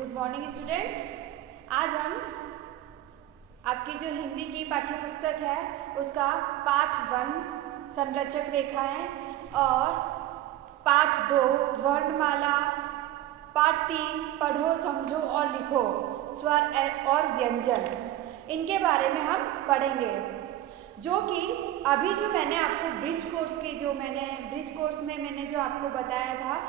Good morning students. आज हम आपकी जो हिंदी की पाठ्य पुस्तक है उसका पाठ 1 संरचक रेखाएं और पाठ 2 वर्णमाला, पाठ 3 पढ़ो समझो और लिखो स्वर और व्यंजन, इनके बारे में हम पढ़ेंगे। जो कि अभी जो मैंने आपको ब्रिज कोर्स में मैंने जो आपको बताया था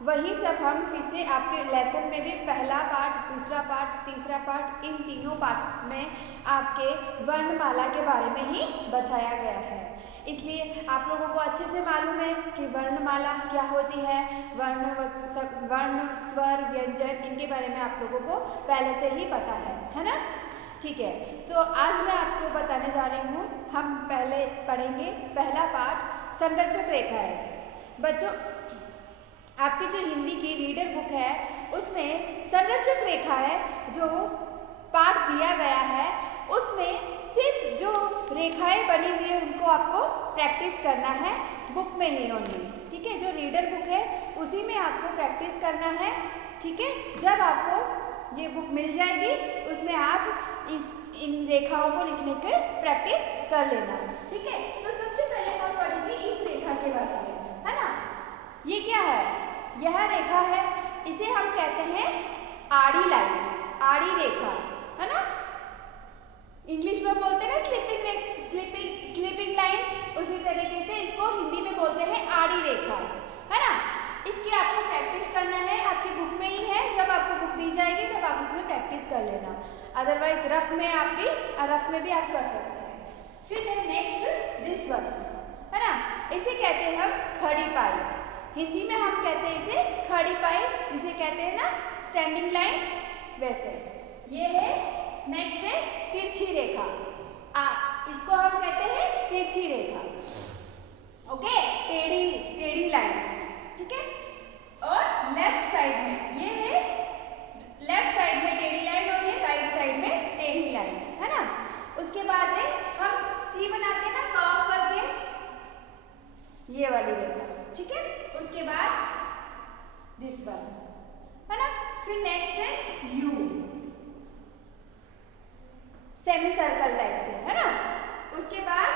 वही सब हम फिर से आपके लेसन में भी पहला पाठ, दूसरा पाठ, तीसरा पाठ, इन तीनों पाठ में आपके वर्णमाला के बारे में ही बताया गया है। इसलिए आप लोगों को अच्छे से मालूम है कि वर्णमाला क्या होती है, वर्ण, स्वर, व्यंजन, इनके बारे में आप लोगों को पहले से ही पता है ना। ठीक है, तो आज मैं आपको बताने जा रही हूँ। हम पहले पढ़ेंगे पहला पाठ संरचक रेखाएं। बच्चों, आपकी जो हिंदी की रीडर बुक है उसमें संरचक रेखाएं जो पाठ दिया गया है उसमें सिर्फ जो रेखाएं बनी हुई है उनको आपको प्रैक्टिस करना है, बुक में ही ओनली। ठीक है, जो रीडर बुक है उसी में आपको प्रैक्टिस करना है। ठीक है, जब आपको ये बुक मिल जाएगी उसमें आप इन रेखाओं को लिखने की प्रैक्टिस कर लेना। ठीक है, तो सबसे पहले हम पढ़ेंगे इस रेखा के बारे में, है ना। ये क्या है? यह रेखा है, इसे हम कहते हैं आड़ी लाइन, आड़ी रेखा, है ना। इंग्लिश में बोलते हैं स्लीपिंग लाइन, उसी तरीके से इसको हिंदी में बोलते हैं आड़ी रेखा, है ना। इसकी आपको प्रैक्टिस करना है, आपकी बुक में ही है। जब आपको बुक दी जाएगी तब आप उसमें प्रैक्टिस कर लेना, अदरवाइज रफ में भी आप कर सकते हैं। फिर है नेक्स्ट दिस वन, है ना। इसे कहते हैं हम खड़ी पाई, हिंदी में हम कहते हैं इसे खड़ी पाई, जिसे कहते हैं ना स्टैंडिंग लाइन, वैसे ये है। नेक्स्ट है तिरछी रेखा, इसको हम कहते हैं तिरछी रेखा, ओके, टेढ़ी लाइन। ठीक है, और लेफ्ट साइड में ये है, लेफ्ट साइड में टेढ़ी लाइन और ये राइट साइड में टेढ़ी लाइन, है ना। उसके बाद है हम सी बनाते हैं ना कर्व करके, ये वाली रेखा। ठीक है, उसके बाद दिस वन, है ना। फिर नेक्स्ट है यू, सेमी सर्कल टाइप से, है ना। उसके बाद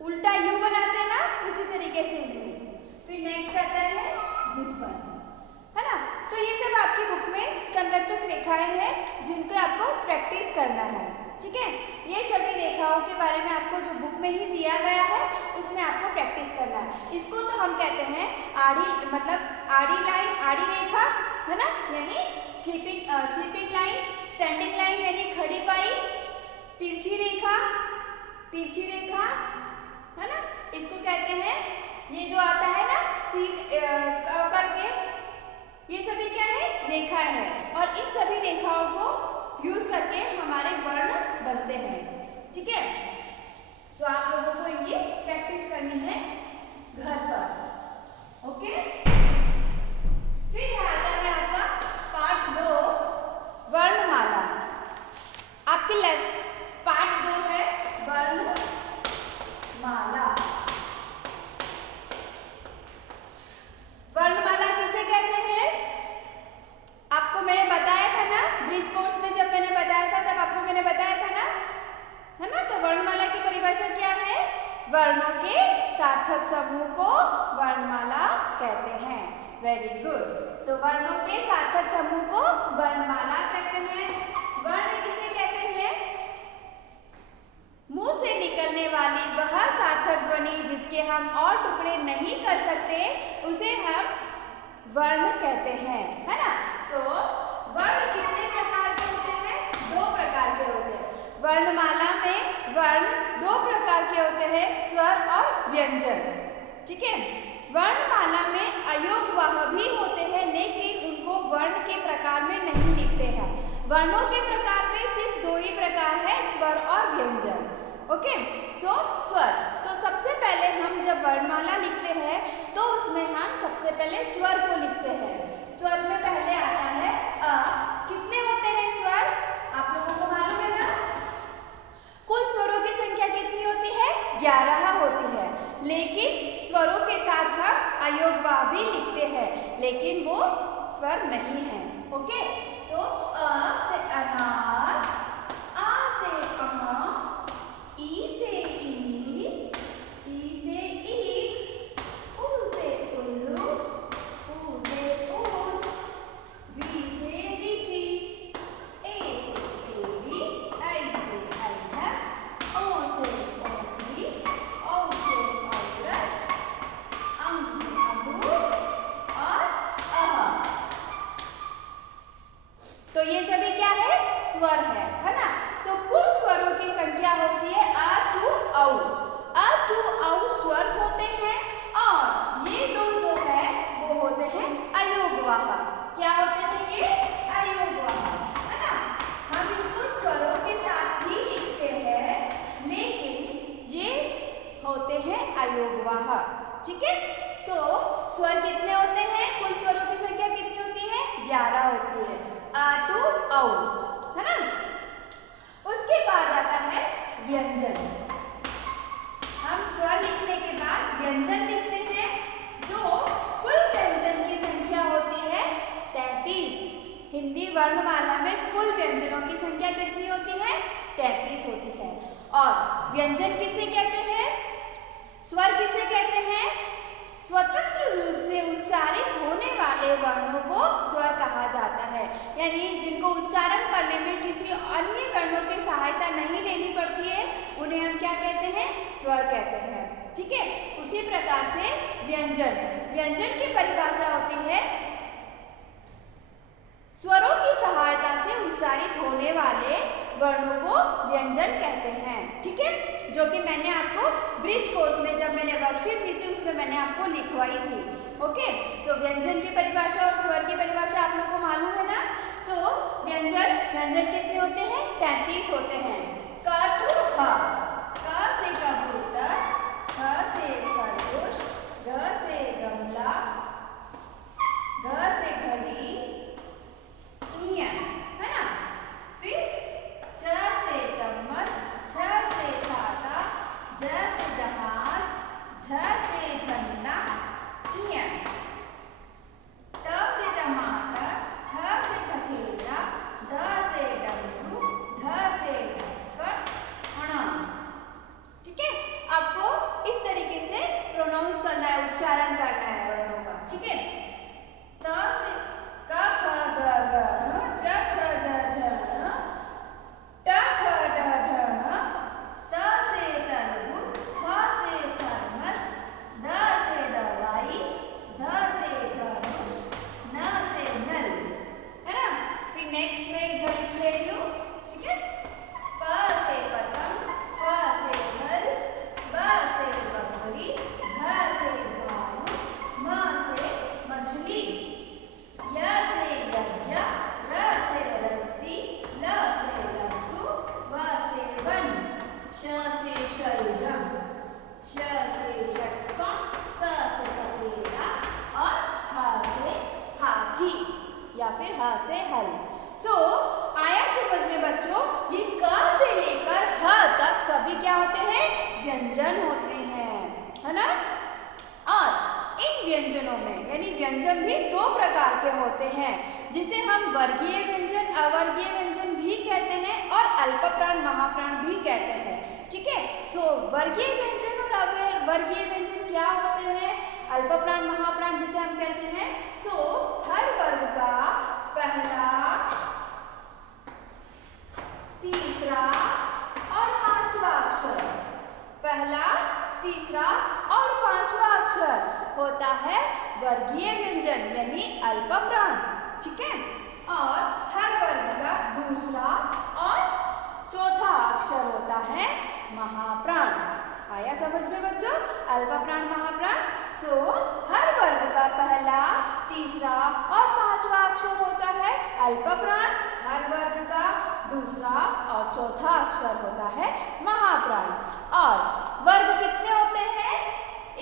उल्टा यू बनाते हैं ना, उसी तरीके से यू। फिर नेक्स्ट आता है दिस वन, है ना। तो ये सब आपकी बुक में संरचक रेखाएं हैं जिनको आपको प्रैक्टिस करना है। ठीक है, ये सभी रेखाओं के बारे में आपको जो बुक में ही दिया गया है उसमें आपको प्रैक्टिस करना है। इसको तो हम कहते हैं आड़ी, मतलब आड़ी लाइन, आड़ी रेखा, है ना, यानी स्लीपिंग लाइन, स्टैंडिंग लाइन यानी खड़ी पाई, तिरछी रेखा, है ना, इसको कहते हैं। ये जो आता है ना सीट करके, ये सभी क्या है? रेखा है, और इन सभी रेखाओं को यूज करके हमारे वर्ण बनते हैं। ठीक है, तो आप लोगों को इनकी प्रैक्टिस करनी है घर पर, ओके। फिर आता है आपका पाठ 2 वर्णमाला। आपके पाठ 2 है वर्णमाला। वर्णमाला किसे कहते हैं? आपको मैंने बताया था ना ब्रिज कोर्स में, जब मैंने बताया था तब आपको मैंने बताया था ना, है ना। तो वर्णमाला की परिभाषा क्या है? वर्णों के सार्थक समूह को वर्णमाला कहते हैं। Very good. सो वर्णों के सार्थक समूह को वर्णमाला कहते हैं। वर्ण किसे कहते हैं? मुंह से निकलने वाली वह सार्थक ध्वनि जिसके हम और टुकड़े नहीं कर सकते उसे हम वर्ण कहते हैं, है ना। सो वर्ण कितने प्रकार के होते हैं? 2 प्रकार के होते हैं। वर्णमाला में वर्ण 2 प्रकार के होते हैं, स्वर और व्यंजन। ठीक है, वर्णमाला में अयोगवाह भी होते हैं लेकिन उनको वर्ण के प्रकार में नहीं लिखते हैं। वर्णों के प्रकार में सिर्फ 2 ही प्रकार है, स्वर और व्यंजन। ओके, सो स्वर। तो सबसे पहले हम जब वर्णमाला लिखते हैं तो उसमें हम सबसे पहले स्वर को लिखते हैं। स्वर में पहले आता है अ। कितने होते हैं स्वर? आप लोगों को मालूम है ना। कुल स्वरों की संख्या कितनी होती है? 11 होती है, लेकिन स्वरों के साथ हम अयोगवाह भी लिखते हैं, लेकिन वो स्वर नहीं है। ओके, सो अ से अनार, आ से आम, ई से इमली, ई से ईख, ऊ से उल्लू, ऊ से ऊँट, री से ऋषि, ए से एरी, ऐ से ऐनक, ओ से औंधी, औ से औरत, अंग से अंगूर और अह। तो ये सभी क्या है? स्वर है ना। तो कुल स्वरों की संख्या होती है अ टू औ। अ टू औ स्वर होते हैं और ये दो जो है वो होते हैं अयोगवाह। क्या होते हैं ये? अयोगवाह, है ना। हम इनको स्वरों के साथ ही लिखते हैं, लेकिन ये होते हैं अयोगवाह। ठीक है। सो स्वर कितने होते हैं? कुल स्वरों की संख्या कितनी होती है? 11 होती है, अ टू औ, है ना। उसके बाद आता है व्यंजन। हम स्वर लिखने के बाद व्यंजन लिखते हैं, जो कुल व्यंजन की संख्या होती है 33। हिंदी वर्णमाला में कुल व्यंजनों की संख्या कितनी होती है? 33 होती है। और व्यंजन किसे कहते हैं? स्वर किसे कहते हैं? स्वतंत्र रूप से उच्चारित होने वाले वर्णों को स्वर कहा जाता है, यानी जिनको उच्चारण करने में किसी अन्य वर्णों की सहायता नहीं लेनी पड़ती है, उन्हें हम क्या कहते हैं? स्वर कहते हैं। ठीक है। उसी प्रकार से व्यंजन, व्यंजन की परिभाषा होती है स्वरों की सहायता से उच्चारित होने वाले वर्णों को व्यंजन कहते हैं। ठीक है, जो कि मैंने आपको ब्रिज कोर्स में जब मैंने वर्कशीट दी थी उसमें मैंने आपको लिखवाई थी। ओके, सो व्यंजन की परिभाषा और स्वर की परिभाषा आप लोगों को मालूम है ना। तो व्यंजन कितने होते हैं? 33 होते हैं। क टू ह, क से कबूतर, ख से खरगोश, ग से गमला, घ से घड़ी, इया, है ना। फिर च से चम्मच, छ से छाता, ज से जहाज, झ से झंडा, इया। ट से टमाटर, ठ से ठठेरा, ड से डमरू, ढ से ढक्कन, अण। ठीक है, आपको इस तरीके से प्रोनाउंस करना है, उच्चारण करना है वर्णों का। ठीक है। त से क ख ग घ ङ, च छ ज झ ण, ट ठ ड ढ ण, त से तरबूज, थ से थर्मस, द से दवाई, ध से धनुष, न से नल, है ना। फिर नेक्स्ट में इधर लिख ले रही हूँ। ठीक है। प से पतंग, फ से फल, ब से बकरी, भ से भालू, म से मछली, य से यज्ञ, र से रस्सी, ल से लड्डू, व से वन, श से शलजम, श से षटकोण, स से सपेरा और ह से हाथी या फिर ह से हल। सो आया समझ में बच्चों, ये क से लेकर ह तक सभी क्या होते हैं? व्यंजन होते हैं, है ना। और इन व्यंजनों में यानी व्यंजन भी दो प्रकार के होते हैं, जिसे हम वर्गीय व्यंजन, अवर्गीय व्यंजन भी कहते हैं और अल्पप्राण, महाप्राण भी कहते हैं। ठीक है। सो वर्गीय व्यंजन और अवर्गीय व्यंजन क्या होते हैं? अल्पप्राण, महाप्राण जिसे हम कहते हैं। सो हर वर्ग का पहला, तीसरा और पांचवा अक्षर, पहला, तीसरा और पांचवा अक्षर होता है वर्गीय व्यंजन यानी अल्पप्राण। ठीक है। और हर वर्ग का दूसरा और चौथा अक्षर होता है महाप्राण। आया समझ में बच्चों? अल्पप्राण, महाप्राण। सो हर वर्ग का पहला, तीसरा और पांचवा अक्षर होता है अल्पप्राण, हर वर्ग का दूसरा और चौथा अक्षर होता है महाप्राण। और वर्ग कितने होते हैं?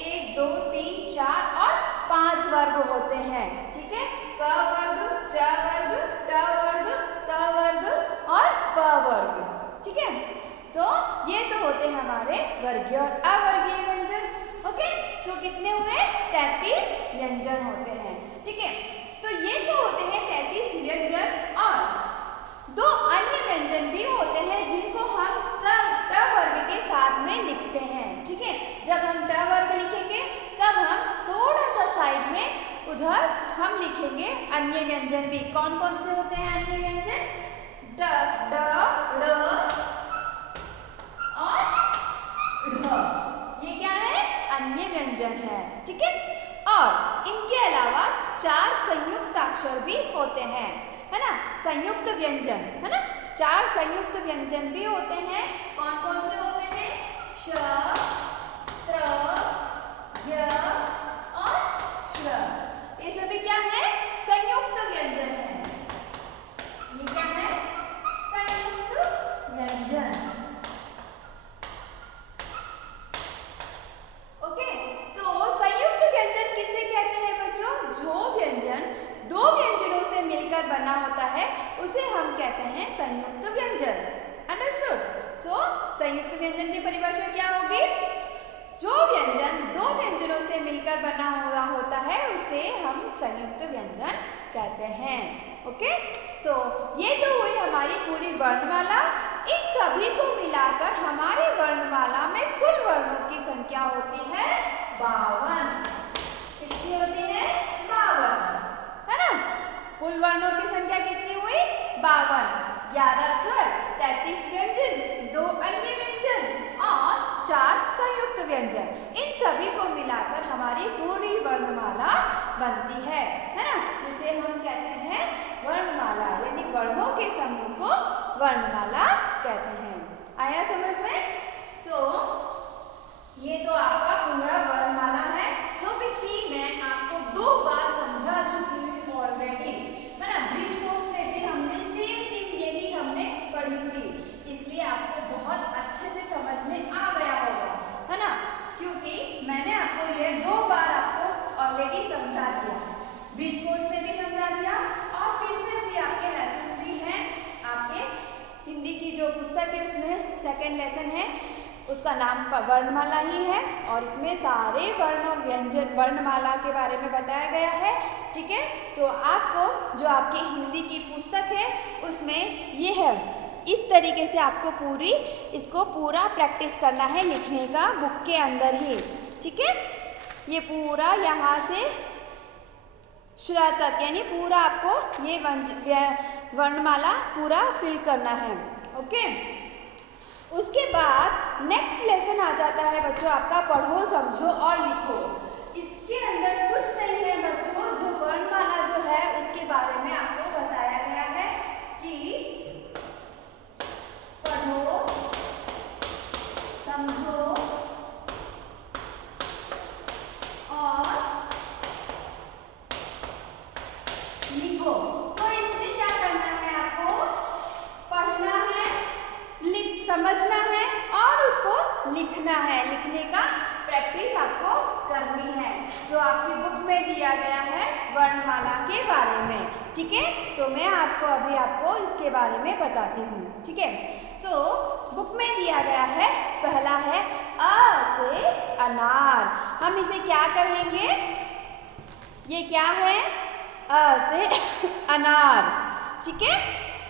1, 2, 3, 4 और 5 वर्ग होते हैं। ठीक है। क वर्ग, च वर्ग, ट वर्ग, त वर्ग और प वर्ग। ठीक है। सो ये तो होते हैं हमारे वर्गीय और अवर्गीय व्यंजन। ओके। सो कितने हुए? 33 व्यंजन होते हैं। ठीक है, तो ये तो होते हैं 33 व्यंजन। और दो अन्य व्यंजन भी होते हैं जिनको हम ट वर्ग के साथ में लिखते हैं। ठीक है, जब हम ट वर्ग लिखेंगे तब हम थोड़ा सा साइड में उधर हम लिखेंगे अन्य व्यंजन भी। कौन कौन से होते हैं अन्य व्यंजन? ड, ड, ड़ और ढ, ये क्या है? अन्य व्यंजन है। ठीक है, और इनके अलावा 4 संयुक्ताक्षर भी होते हैं, है ना, संयुक्त व्यंजन, है ना, 4 संयुक्त व्यंजन भी होते हैं। कौन कौन से होते हैं? श, त्र, य और श्र। ये सभी क्या है? संयुक्त व्यंजन है। ये क्या है? संयुक्त व्यंजन। ओके, तो संयुक्त व्यंजन किसे कहते हैं बच्चों? जो व्यंजन दो व्यंजनों से मिलकर बना होता है उसे हम कहते हैं संयुक्त व्यंजन। अंडरस्टूड? सो संयुक्त व्यंजन की परिभाषा क्या होगी? जो व्यंजन दो व्यंजनों से मिलकर बना हुआ होता है उसे हम संयुक्त व्यंजन कहते हैं। ओके, सो ये तो हुई हमारी पूरी वर्णमाला। इन सभी को मिलाकर हमारी वर्णमाला में कुल वर्णों की संख्या होती है 52। कितनी होती है? 52, है ना। कुल वर्णों की संख्या कितनी हुई? 52। 11 स्वर, 33 व्यंजन, 2 अन्य व्यंजन और 4 संयुक्त व्यंजन। इन सभी को मिलाकर हमारी पूरी वर्णमाला बनती है ना, जिसे हम कहते हैं वर्णमाला, यानी वर्णों के समूह को वर्णमाला कहते हैं। आया समझ में? तो ये तो आपका पूरा वर्णमाला है, जो कि मैं आपको 2 बार समझा चुकी हूँ ऑलरेडी, है ना। ब्रिज कोर्स में भी हमने सेम थिंग यही हमने पढ़ी थी, इसलिए आपको बहुत अच्छे से समझ में आ गया होगा, है ना, क्योंकि मैंने आपको ये 2 बार आपको ऑलरेडी समझा दिया। ब्रिज कोर्स में भी समझा दिया और फिर से भी आपके लेसन भी हैं। आपके हिंदी की जो पुस्तक है उसमें सेकंड लेसन है, उसका नाम वर्णमाला ही है और इसमें सारे वर्ण व्यंजन वर्णमाला के बारे में बताया गया है। ठीक है, तो आपको जो आपकी हिंदी की पुस्तक है उसमें ये है, इस तरीके से आपको इसको पूरा प्रैक्टिस करना है लिखने का बुक के अंदर ही। ठीक है, ये पूरा यहाँ से श्र तक, यानी पूरा आपको ये वर्णमाला पूरा फिल करना है। ओके, उसके बाद नेक्स्ट लेसन आ जाता है बच्चों आपका पढ़ो, समझो और लिखो। इसके अंदर कुछ नहीं है बच्चों, जो वर्णमाला जो है उसके बारे में आपको बताया गया है कि पढ़ो, समझो और लिखो। तो इसमें क्या करना है? आपको पढ़ना है, समझना है और उसको लिखना है। लिखने का प्रैक्टिस आपको करनी है, जो आपकी बुक में दिया गया है वर्णमाला के बारे में। ठीक है, तो मैं आपको इसके बारे में बताती हूँ। ठीक है, सो बुक में दिया गया है, पहला है अ से अनार। हम इसे क्या कहेंगे? ये क्या है? अ से अनार। ठीक है,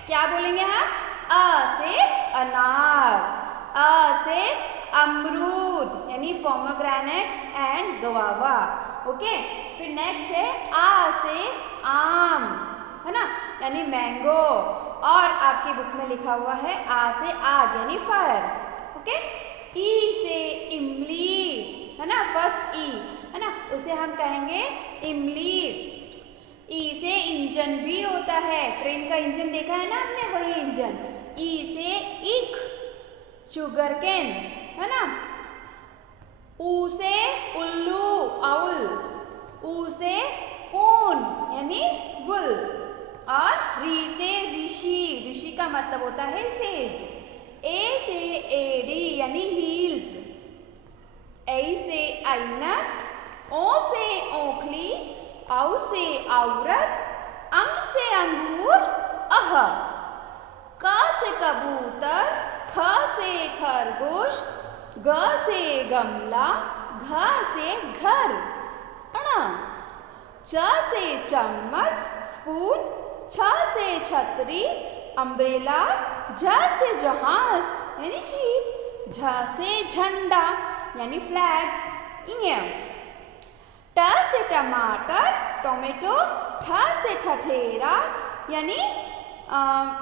क्या बोलेंगे हम? अ से अनार, अ से अमरूद यानी पोमोग्रेनेट एंड गवावा। ओके, फिर नेक्स्ट है आ से आम, है ना, यानी मैंगो। और आपकी बुक में लिखा हुआ है आ से आग यानी फायर। ओके, ई से इमली, है ना, फर्स्ट ई, है ना, उसे हम कहेंगे इमली। ई से इंजन भी होता है, ट्रेन का इंजन देखा है ना आपने, वही इंजन। ई से ईख, शुगर केन, है ना। ऊ से उल्लू, आउल। ऊ से ऊन यानी वुल। और री से ऋषि, ऋषि का मतलब होता है सेज। ए से एडी यानी हील्स। ऐ से ऐनक। ओ से ओखली। औ से औरत। अंग से अंगूर। अह। क से कबूतर। ख से खरगोश। ग से गमला। घ से घर, च से चम्मच स्पून, छ से छतरी अम्ब्रेला, झ से जहाज यानी शिप, झ से झंडा यानी फ्लैग, ट से टमाटर टोमेटो, ठ से ठठेरा यानी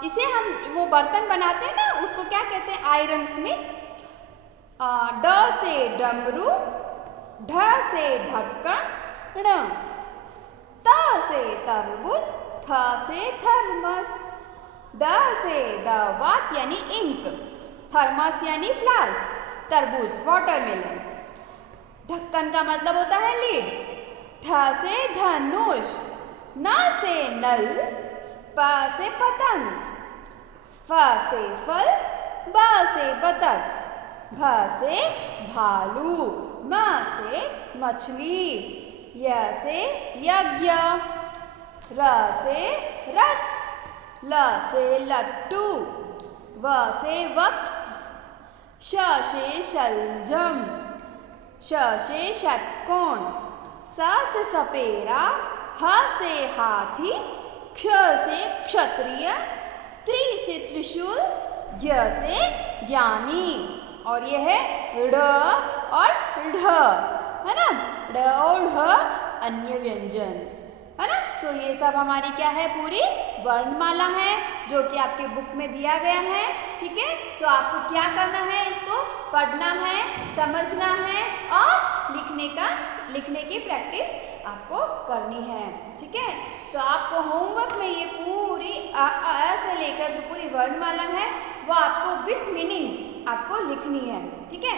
इसे हम वो बर्तन बनाते हैं ना उसको क्या कहते हैं, आयरन स्मिथ। ड से डमरू, ढ से ढक्कन, त से तरबूज, थ से थर्मस, द से दवात यानी इंक, थर्मस यानी फ्लास्क, तरबूज वाटरमेलन, ढक्कन का मतलब होता है लीड, ध से धनुष, न से नल, प से पतंग, फ से फल, ब से बतख, भ से भालू, म से मछली, य से यज्ञ, र से रथ, ल से लट्टू, व से वक, श से शलजम, श से षटकोण, स से सपेरा, ह से हाथी, क्ष से क्षत्रिय, त्रि से त्रिशूल, ज्ञ से ज्ञानी, और यह है ड और ढ, है ना, ड और ढ अन्य व्यंजन, है ना। सो ये सब हमारी क्या है, पूरी वर्णमाला है जो कि आपके बुक में दिया गया है, ठीक है। सो आपको क्या करना है, इसको पढ़ना है, समझना है और लिखने की प्रैक्टिस आपको करनी है, ठीक है। सो आपको होमवर्क में ये पूरी अ से लेकर जो पूरी वर्णमाला है वो आपको विथ मीनिंग आपको लिखनी है, ठीक है।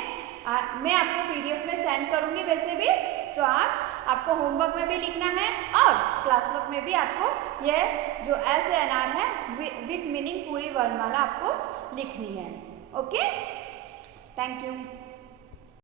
मैं आपको PDF में सेंड करूँगी वैसे भी। सो आपको होमवर्क में भी लिखना है और क्लास वर्क में भी आपको यह जो ऐसे अनार है विथ मीनिंग पूरी वर्णमाला आपको लिखनी है। Okay, thank you.